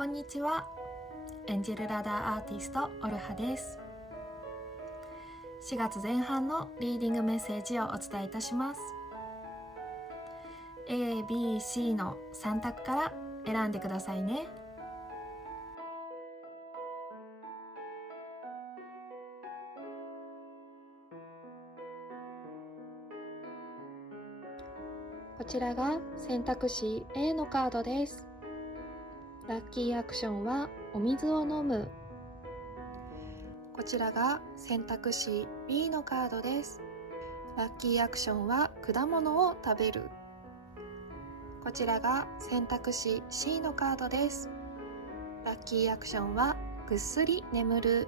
こんにちは。エンジェルラダーアーティストオルハです。4月前半のリーディングメッセージをお伝えいたします。 A、B、C の3択から選んでくださいね。こちらが選択肢 A のカードです。ラッキーアクションはお水を飲む。こちらが選択肢 B のカードです。ラッキーアクションは果物を食べる。こちらが選択肢 C のカードです。ラッキーアクションはぐっすり眠る。